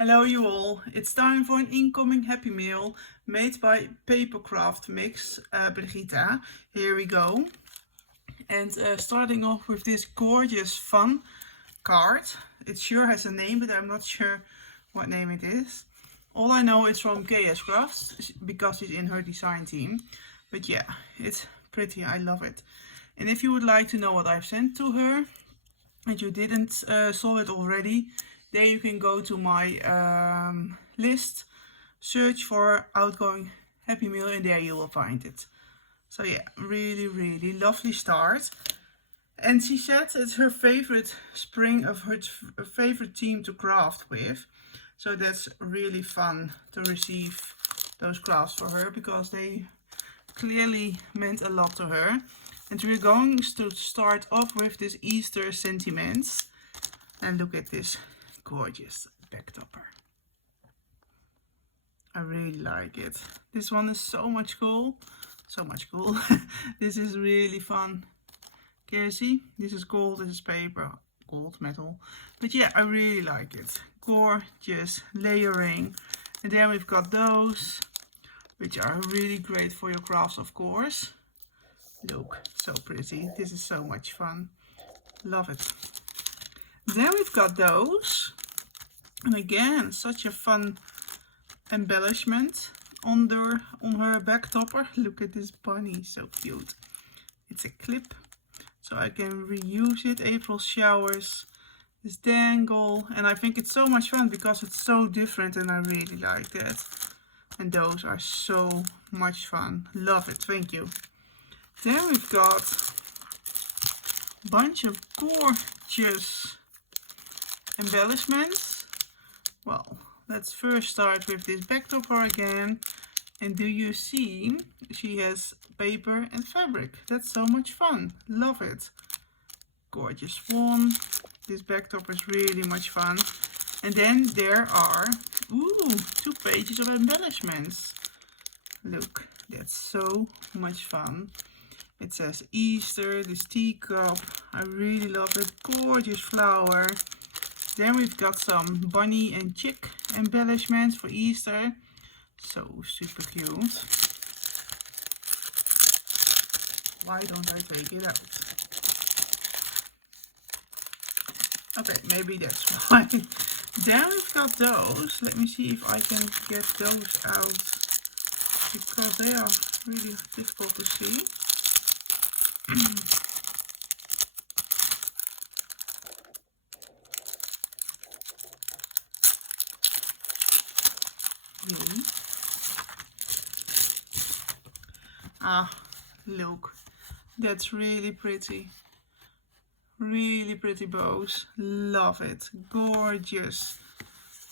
Hello you all, it's time for an incoming Happy Mail made by Papercraft Mix Brigitta. Here we go. And starting off with this gorgeous fun card. It sure has a name, but I'm not sure what name it is. All I know is from KS Crafts because it's in her design team. But yeah, it's pretty, I love it. And if you would like to know what I've sent to her and you didn't saw it already, there you can go to my list, search for outgoing Happy Mail, and there you will find it. So yeah, really lovely start. And she said it's her favorite spring of her favorite team to craft with. So that's really fun to receive those crafts for her because they clearly meant a lot to her. And we're going to start off with this Easter sentiments. And look at this gorgeous back topper. I really like it. This one is so much cool. This is really fun. Can you see? This is gold, this is paper, gold metal. But yeah, I really like it. Gorgeous layering. And then we've got those, which are really great for your crafts, of course. Look, so pretty. This is so much fun. Love it. Then we've got those. And again, such a fun embellishment on her back topper. Look at this bunny, so cute. It's a clip, so I can reuse it. April showers, this dangle, and I think it's so much fun because it's so different and I really like that. And those are so much fun. Love it, thank you. Then we've got a bunch of gorgeous embellishments. Well, let's first start with this back topper again. And do you see she has paper and fabric? That's so much fun. Love it. Gorgeous one. This back topper is really much fun. And then there are 2 pages of embellishments. Look, that's so much fun. It says Easter, this teacup. I really love it. Gorgeous flower. Then we've got some bunny and chick embellishments for Easter. So super cute. Why don't I take it out? Okay, maybe that's why. Then we've got those. Let me see if I can get those out because they are really difficult to see. Ah, look, that's really pretty. Really pretty bows. Love it. Gorgeous.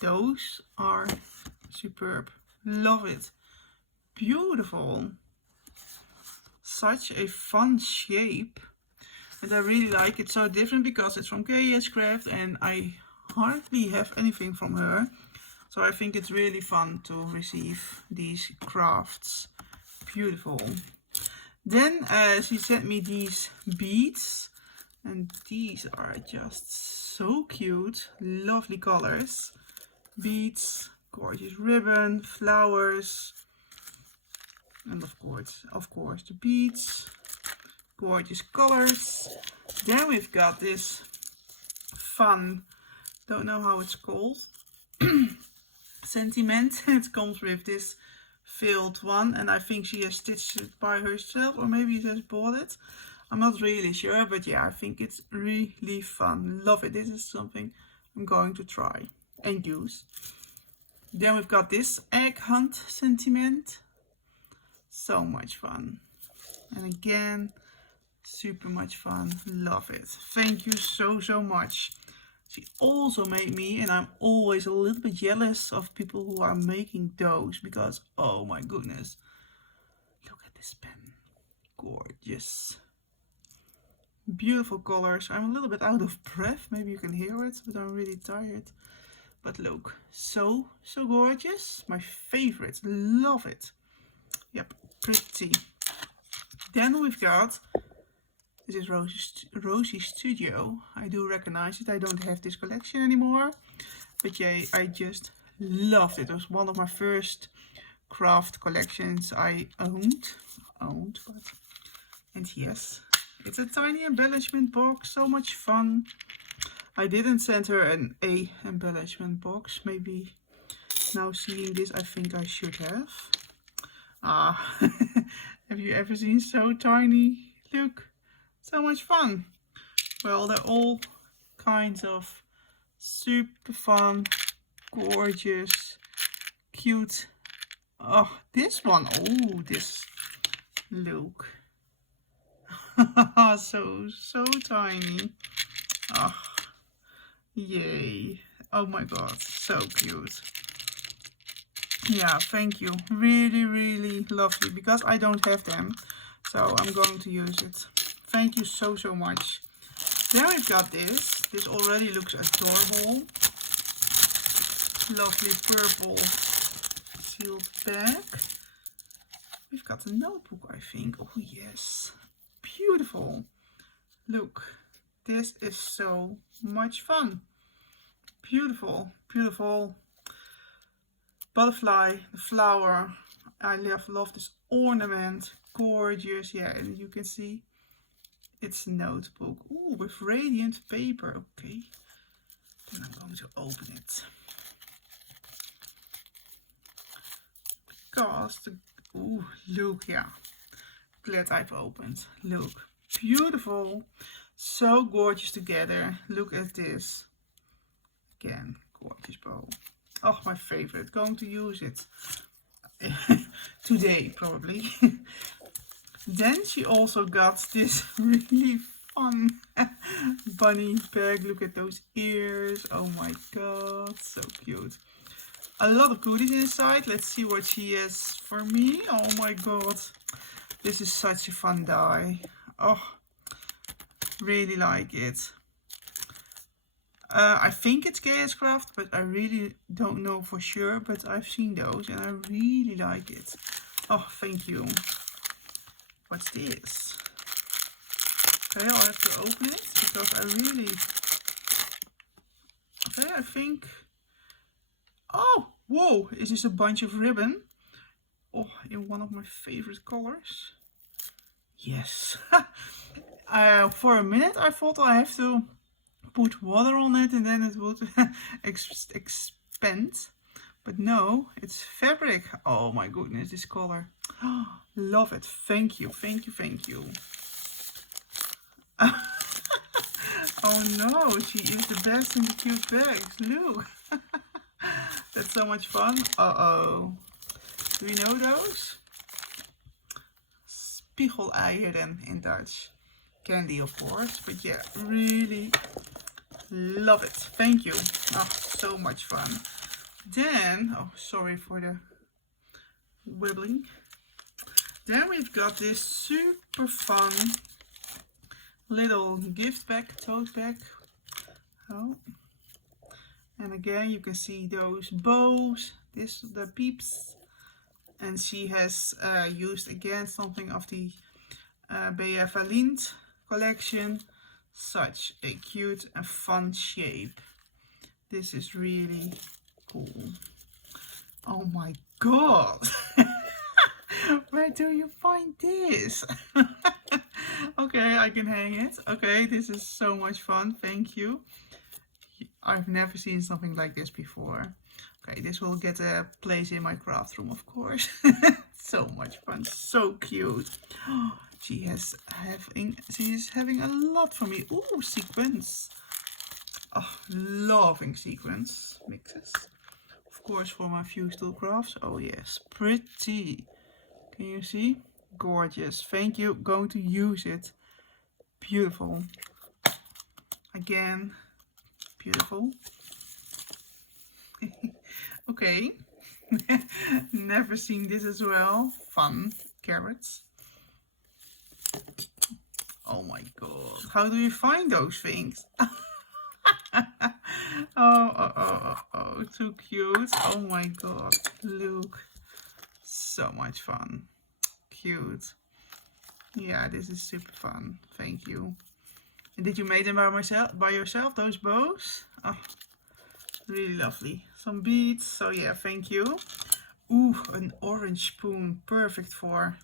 Those are superb. Love it. Beautiful. Such a fun shape. And I really like it. So different because it's from KS Craft and I hardly have anything from her. So I think it's really fun to receive these crafts. Beautiful. Then she sent me these beads. And these are just so cute. Lovely colors. Beads, gorgeous ribbon, flowers. And of course the beads. Gorgeous colors. Then we've got this fun, don't know how it's called, sentiment. It comes with this filled one and I think she has stitched it by herself or maybe she has bought it. I'm not really sure, but yeah, I think it's really fun. Love it. This is something I'm going to try and use. Then we've got this egg hunt sentiment. So much fun. And again, super much fun. Love it. Thank you so much. She also made me, and I'm always a little bit jealous of people who are making those because, oh my goodness. Look at this pen. Gorgeous. Beautiful colors. I'm a little bit out of breath. Maybe you can hear it, but I'm really tired. But look, so gorgeous. My favorite. Love it. Yep, pretty. Then we've got, this is Rosie Studio. I do recognize it. I don't have this collection anymore. But yeah, I just loved it. It was one of my first craft collections I owned. But and yes, it's a tiny embellishment box. So much fun. I didn't send her an embellishment box. Maybe now seeing this, I think I should have. Ah, have you ever seen so tiny? Look, so much fun. Well, they're all kinds of super fun, gorgeous, cute. Oh, this one. Oh, this. Look. so tiny. Oh, yay. Oh my god, so cute. Yeah, thank you. Really lovely, because I don't have them, so I'm going to use it. Thank you so much. Then we've got this. This already looks adorable. Lovely purple sealed bag. We've got a notebook, I think. Oh yes, beautiful. Look, this is so much fun. Beautiful butterfly, the flower. I love this ornament. Gorgeous. Yeah, and you can see it's a notebook. Ooh, with radiant paper. Okay, then I'm going to open it. Because ooh, look, yeah. Glad I've opened. Look, beautiful. So gorgeous together. Look at this. Again, gorgeous bow. Oh, my favorite. Going to use it today, probably. Then she also got this really fun bunny bag. Look at those ears. Oh my god, so cute. A lot of goodies inside. Let's see what she has for me. Oh my god, this is such a fun die. Oh, really like it. I think it's KS Craft, but I really don't know for sure. But I've seen those and I really like it. Oh, thank you. What's this? Okay, I'll have to open it because I really... Okay, I think... Oh, whoa! Is this a bunch of ribbon? Oh, in one of my favorite colors. Yes. For a minute I thought I have to put water on it and then it would expand. But no, it's fabric. Oh my goodness, this color. Love it. Thank you. Oh no, she is the best in the cute bags. Look. That's so much fun. Uh-oh. Do you know those? Spiegeleieren in Dutch. Candy, of course. But yeah, really love it. Thank you. Oh, so much fun. Then, oh, sorry for the wibbling. Then we've got this super fun little gift bag, tote bag. Oh. And again, you can see those bows, the peeps. And she has used again something of the BF Lind collection. Such a cute and fun shape. This is really cool. Oh my god. Where do you find this? Okay, I can hang it. Okay, this is so much fun. Thank you. I've never seen something like this before. Okay, this will get a place in my craft room, of course. So much fun. So cute. She is having a lot for me. Ooh, sequins. Oh, loving sequins mixes. Of course, for my fused tool crafts. Oh yes, pretty. Can you see? Gorgeous. Thank you. Going to use it. Beautiful. Again, beautiful. Okay. Never seen this as well. Fun. Carrots. Oh my god. How do you find those things? Oh, too cute. Oh my god. Look. So much fun. Cute. Yeah, this is super fun. Thank you. And did you make them by yourself, those bows? Oh, Really lovely. Some beads. So yeah, thank you. Ooh, an orange spoon. Perfect for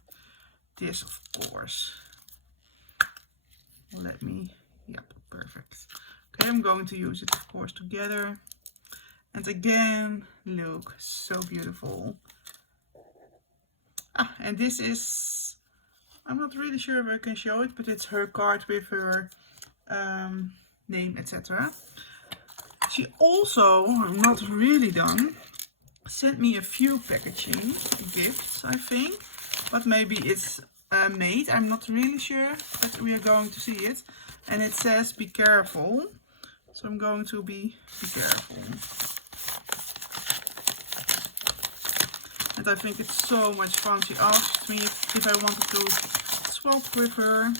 this, of course. Let me, yep, perfect. Okay, I'm going to use it, of course, together. And again, look, so beautiful. Ah, and this is, I'm not really sure if I can show it, but it's her card with her name, etc. She also, I'm not really done, sent me a few packaging gifts, I think. But maybe it's made. I'm not really sure, but we are going to see it. And it says be careful. So I'm going to be careful. And I think it's so much fun. She asked me if I wanted to swap with her.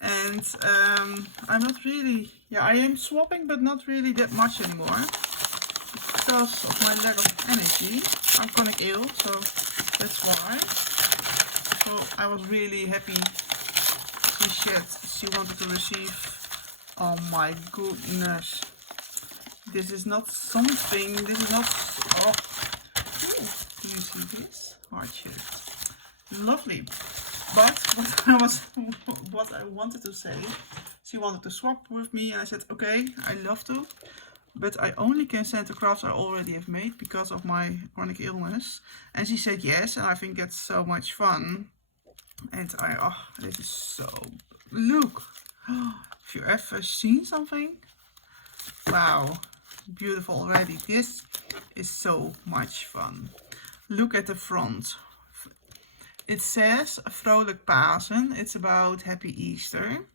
And I'm not really, yeah, I am swapping, but not really that much anymore. Because of my lack of energy. I'm chronic ill, so that's why. So I was really happy she wanted to receive. Oh my goodness. This is not something, this is not, oh. Ooh, do you see this? Heart shaped. Lovely. But what I wanted to say, she wanted to swap with me and I said, okay, I love to. But I only can send the crafts I already have made because of my chronic illness. And she said yes, and I think that's so much fun. And oh, this is so, look, have you ever seen something? Wow, beautiful already. This is so much fun. Look at the front. It says Vrolijk Pasen. It's about Happy Easter.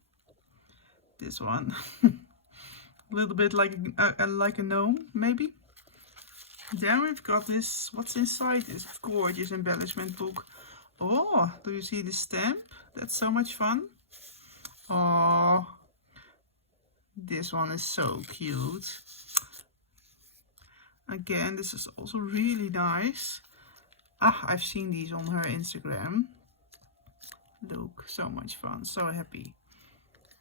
This one. A little bit like a gnome, maybe. Then we've got this, what's inside this gorgeous embellishment book. Oh, do you see the stamp? That's so much fun. Oh, this one is so cute. Again, this is also really nice. Ah, I've seen these on her Instagram. Look, so much fun, so happy.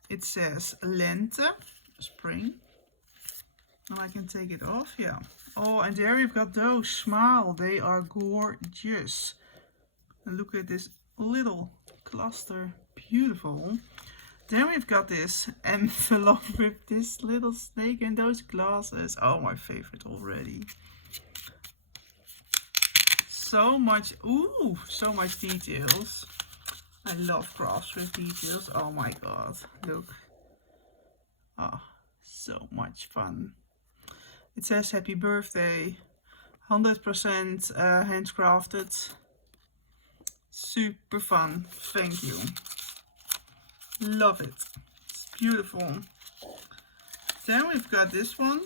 It says Lente, spring. And I can take it off, yeah. Oh, and there we've got those, smile. They are gorgeous. And look at this little cluster, beautiful. Then we've got this envelope with this little snake and those glasses. Oh, my favorite already. So much, ooh, so much details. I love crafts with details. Oh my god, look. Oh, so much fun. It says happy birthday, 100% handcrafted. Super fun, thank you. Love it, it's beautiful. Then we've got this one.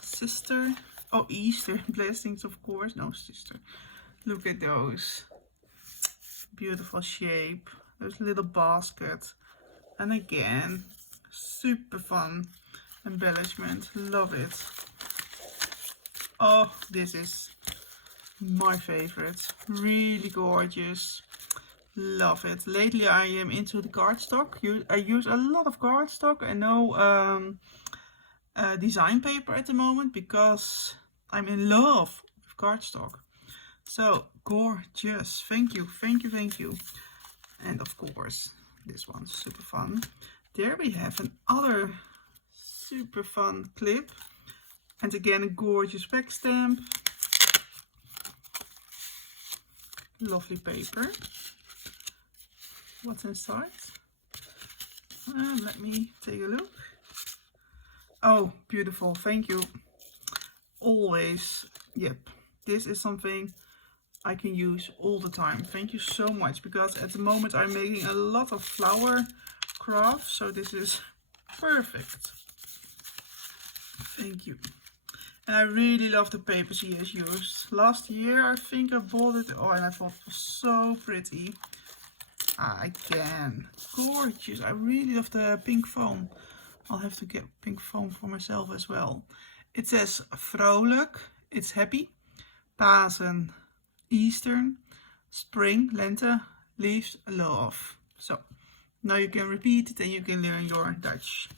Sister, oh, Easter blessings, of course. No, sister. Look at those. Beautiful shape. Those little baskets. And again, super fun embellishment. Love it. Oh, this is my favorite. Really gorgeous. Love it. Lately I am into the cardstock. I use a lot of cardstock and no design paper at the moment because I'm in love with cardstock. So gorgeous. Thank you, thank you, thank you. And of course, this one's super fun. There we have another super fun clip. And again, a gorgeous back stamp. Lovely paper. What's inside? Let me take a look. Oh, beautiful. Thank you. Always. Yep. This is something I can use all the time. Thank you so much, because at the moment I'm making a lot of flower crafts, so this is perfect. Thank you. And I really love the paper she has used. Last year I think I bought it. Oh, and I thought it was so pretty. Again, gorgeous. I really love the pink foam. I'll have to get pink foam for myself as well. It says vrolijk, it's happy. Pasen, Eastern. Spring, lente, leaves, love. So now you can repeat it and you can learn your Dutch.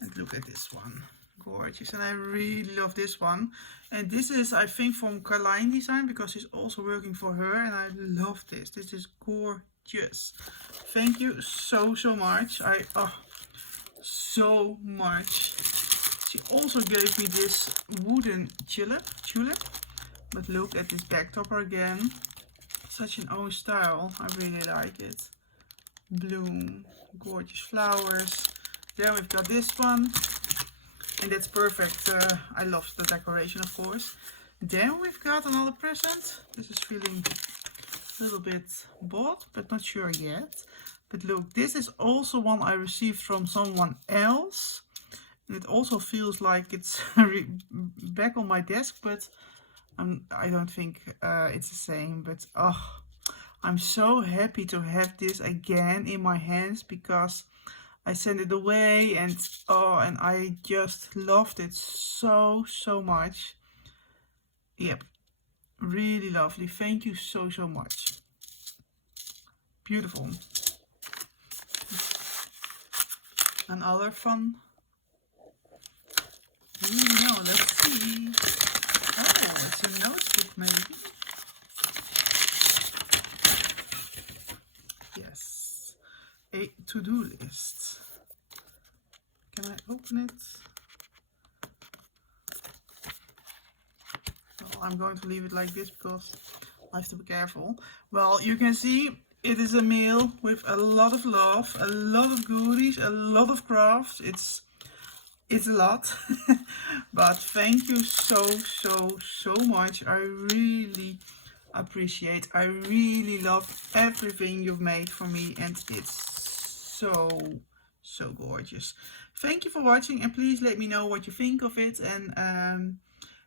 And look at this one. gorgeous, and I really love this one. And this is, I think, from Carline Design, because she's also working for her, and I love this. This is gorgeous. Thank you so much. So much. She also gave me this wooden tulip, but look at this back topper again. Such an own style. I really like it. Bloom, gorgeous flowers. Then we've got this one, and that's perfect. I love the decoration, of course. Then we've got another present. This is feeling a little bit bought, but not sure yet. But look, this is also one I received from someone else. And it also feels like it's back on my desk, but I don't think it's the same. But oh, I'm so happy to have this again in my hands, because I sent it away, and oh, and I just loved it so much. Yep, really lovely. Thank you so much. Beautiful. Another fun. No, let's see. Oh, it's a notebook maybe. Yes, a to-do list. Can I open it? Well, I'm going to leave it like this because I have to be careful. Well, you can see it is a mail with a lot of love, a lot of goodies, a lot of crafts. It's a lot. But thank you so much. I really appreciate. I really love everything you've made for me, and it's so gorgeous. Thank you for watching, and please let me know what you think of it. And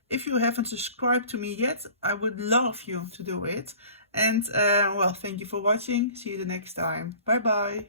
if you haven't subscribed to me yet, I would love you to do it. And well, thank you for watching. See you the next time. Bye bye.